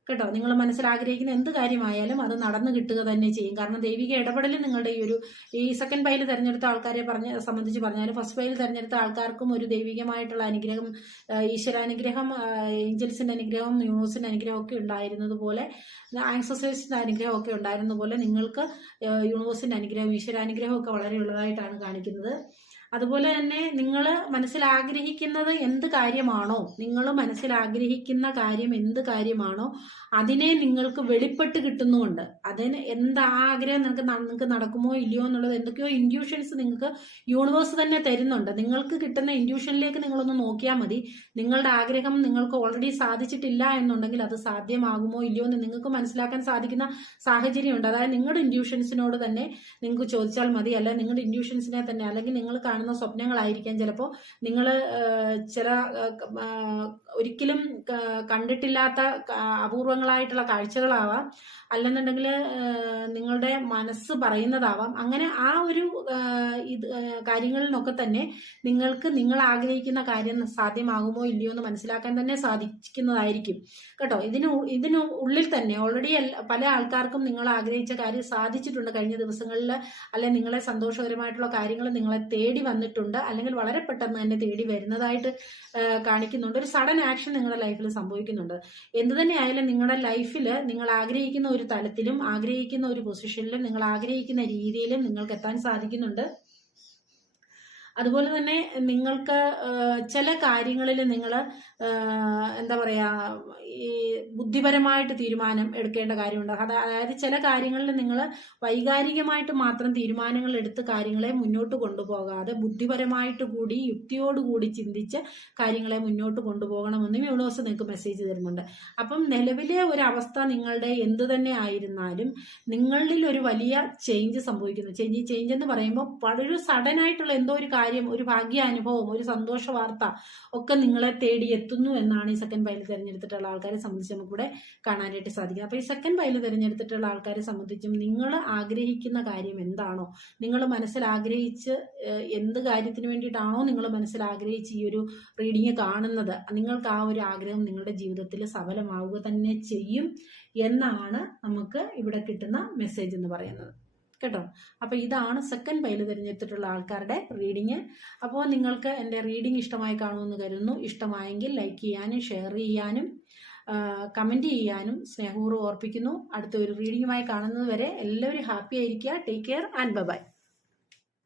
കേട്ടോ നിങ്ങൾ മനസ്സിൽ ആഗ്രഹിക്കുന്ന എന്ത് കാര്യമായാലും അത് നടന്നു കിട്ടുക തന്നെ ചെയ്യും. കാരണം ദൈവിക ഇടപെടൽ നിങ്ങളുടെ ഈ ഒരു ഈ സെക്കൻഡ് പൈൽ തിരഞ്ഞെടുത്ത ആൾക്കാരെ പറഞ്ഞ സംബന്ധിച്ച് പറഞ്ഞാലും ഫസ്റ്റ് പൈൽ തിരഞ്ഞെടുത്ത ആൾക്കാർക്കും ഒരു ദൈവികമായിട്ടുള്ള അനുഗ്രഹം ഈശ്വരാനുഗ്രഹം ഏഞ്ചൽസിന്റെ അനുഗ്രഹം യൂണിവേഴ്സിന്റെ അനുഗ്രഹം ഒക്കെ ഉണ്ടായിരുന്നത് പോലെ ആൻസസേഴ്സിന്റെ അനുഗ്രഹം ഒക്കെ ഉണ്ടായിരുന്ന പോലെ നിങ്ങൾക്ക് യൂണിവേഴ്സിന്റെ അനുഗ്രഹം ഈശ്വരാനുഗ്രഹം ഒക്കെ വളരെ ഉള്ളതായിട്ടാണ് കാണിക്കുന്നത്. അതുപോലെ തന്നെ നിങ്ങൾ മനസ്സിലാഗ്രഹിക്കുന്നത് എന്ത് കാര്യമാണോ നിങ്ങൾ മനസ്സിലാഗ്രഹിക്കുന്ന കാര്യം എന്ത് കാര്യമാണോ അതിനെ നിങ്ങൾക്ക് വെളിപ്പെട്ട് കിട്ടുന്നുമുണ്ട്. അതിന് എന്താ ആ ആഗ്രഹം നിങ്ങൾക്ക് നിങ്ങൾക്ക് നടക്കുമോ ഇല്ലയോ എന്നുള്ളത് എന്തൊക്കെയോ ഇൻഡ്യൂഷൻസ് നിങ്ങൾക്ക് യൂണിവേഴ്സ് തന്നെ തരുന്നുണ്ട്. നിങ്ങൾക്ക് കിട്ടുന്ന ഇൻഡ്യൂഷനിലേക്ക് നിങ്ങളൊന്ന് നോക്കിയാൽ മതി. നിങ്ങളുടെ ആഗ്രഹം നിങ്ങൾക്ക് ഓൾറെഡി സാധിച്ചിട്ടില്ല എന്നുണ്ടെങ്കിൽ അത് സാധ്യമാകുമോ ഇല്ലയോ എന്ന് നിങ്ങൾക്ക് മനസ്സിലാക്കാൻ സാധിക്കുന്ന സാഹചര്യമുണ്ട്. അതായത് നിങ്ങളുടെ ഇൻഡ്യൂഷൻസിനോട് തന്നെ നിങ്ങൾക്ക് ചോദിച്ചാൽ മതി. അല്ല നിങ്ങളുടെ ഇൻഡ്യൂഷൻസിനെ തന്നെ. അല്ലെങ്കിൽ നിങ്ങൾ കാണുന്ന സ്വപ്നങ്ങളായിരിക്കാം. ചിലപ്പോൾ നിങ്ങൾ ചില ഒരിക്കലും കണ്ടിട്ടില്ലാത്ത അപൂർവങ്ങളായിട്ടുള്ള കാഴ്ചകളാവാം. അല്ലെന്നുണ്ടെങ്കിൽ നിങ്ങളുടെ മനസ്സ് പറയുന്നതാവാം. അങ്ങനെ ആ ഒരു ഇത് കാര്യങ്ങളിലൊക്കെ തന്നെ നിങ്ങൾക്ക് നിങ്ങൾ ആഗ്രഹിക്കുന്ന കാര്യം സാധ്യമാകുമോ ഇല്ലയോ എന്ന് മനസ്സിലാക്കാൻ തന്നെ സാധിക്കുന്നതായിരിക്കും. കേട്ടോ ഇതിന് ഇതിന് ഉള്ളിൽ തന്നെ ഓൾറെഡി പല ആൾക്കാർക്കും നിങ്ങൾ ആഗ്രഹിച്ച കാര്യം സാധിച്ചിട്ടുണ്ട് കഴിഞ്ഞ ദിവസങ്ങളിൽ അല്ലെ നിങ്ങളെ സന്തോഷകരമായിട്ടുള്ള കാര്യങ്ങൾ നിങ്ങളെ തേടി വന്നിട്ടുണ്ട്. അല്ലെങ്കിൽ വളരെ പെട്ടെന്ന് തന്നെ തേടി വരുന്നതായിട്ട് കാണിക്കുന്നുണ്ട്. ഒരു സഡൻ ആക്ഷൻ നിങ്ങളുടെ ലൈഫിൽ സംഭവിക്കുന്നുണ്ട്. എന്ത് തന്നെയായാലും നിങ്ങളുടെ ലൈഫിൽ നിങ്ങൾ ആഗ്രഹിക്കുന്ന ഒരു തലത്തിലും ആഗ്രഹിക്കുന്ന ഒരു പൊസിഷനിലും നിങ്ങൾ ആഗ്രഹിക്കുന്ന രീതിയിലും നിങ്ങൾക്ക് എത്താൻ സാധിക്കുന്നുണ്ട്. അതുപോലെ തന്നെ നിങ്ങൾക്ക് ചില കാര്യങ്ങളിൽ നിങ്ങൾ എന്താ പറയുക ഈ ബുദ്ധിപരമായിട്ട് തീരുമാനം എടുക്കേണ്ട കാര്യമുണ്ട്. അത് അതായത് ചില കാര്യങ്ങളിൽ നിങ്ങൾ വൈകാരികമായിട്ട് മാത്രം തീരുമാനങ്ങൾ എടുത്ത് കാര്യങ്ങളെ മുന്നോട്ട് കൊണ്ടുപോകാതെ ബുദ്ധിപരമായിട്ട് കൂടി യുക്തിയോടുകൂടി ചിന്തിച്ച് കാര്യങ്ങളെ മുന്നോട്ട് കൊണ്ടുപോകണമെന്നും യൂണിവേഴ്സ് നിങ്ങൾക്ക് മെസ്സേജ് തരുന്നുണ്ട്. അപ്പം നിലവിലെ ഒരു അവസ്ഥ നിങ്ങളുടെ എന്ത് തന്നെ ആയിരുന്നാലും നിങ്ങളിൽ ഒരു വലിയ ചേഞ്ച് സംഭവിക്കുന്നു. ചേഞ്ച് ചേഞ്ച് എന്ന് പറയുമ്പോൾ വളരെ സഡൻ ആയിട്ടുള്ള എന്തോ ഒരു കാര്യം ഒരു ഭാഗ്യാനുഭവം ഒരു സന്തോഷ വാർത്ത ഒക്കെ നിങ്ങളെ തേടി എത്തുന്നു എന്നാണ് ഈ സെക്കൻഡ് പൈൽ തിരഞ്ഞെടുത്തിട്ടുള്ള ആൾക്കാരെ സംബന്ധിച്ച് നമുക്കിവിടെ കാണാനായിട്ട് സാധിക്കും അപ്പോൾ ഈ സെക്കൻഡ് പൈൽ തിരഞ്ഞെടുത്തിട്ടുള്ള ആൾക്കാരെ സംബന്ധിച്ചും നിങ്ങൾ ആഗ്രഹിക്കുന്ന കാര്യം എന്താണോ നിങ്ങൾ മനസ്സിൽ ആഗ്രഹിച്ച് എന്ത് കാര്യത്തിന് വേണ്ടിയിട്ടാണോ നിങ്ങൾ മനസ്സിൽ ആഗ്രഹിച്ച് ഈ ഒരു റീഡിങ് കാണുന്നത് നിങ്ങൾക്ക് ആ ഒരു ആഗ്രഹം നിങ്ങളുടെ ജീവിതത്തിൽ സഫലമാവുക തന്നെ ചെയ്യും എന്നാണ് നമുക്ക് ഇവിടെ കിട്ടുന്ന മെസ്സേജ് എന്ന് പറയുന്നത്. കേട്ടോ. അപ്പോൾ ഇതാണ് സെക്കൻഡ് പൈൽ തിരഞ്ഞെടുത്തിട്ടുള്ള ആൾക്കാരുടെ റീഡിങ് അപ്പോൾ നിങ്ങൾക്ക് എന്റെ റീഡിങ് ഇഷ്ടമായി കാണുമെന്ന് കരുതുന്നു. ഇഷ്ടമായെങ്കിൽ ലൈക്ക് ചെയ്യാനും ഷെയർ ചെയ്യാനും കമന്റ് ചെയ്യാനും സ്നേഹപൂർവം ഓർപ്പിക്കുന്നു. അടുത്ത ഒരു റീഡിങ്ങുമായി കാണുന്നത് വരെ എല്ലാവരും ഹാപ്പി ആയിരിക്കുക. Take care and by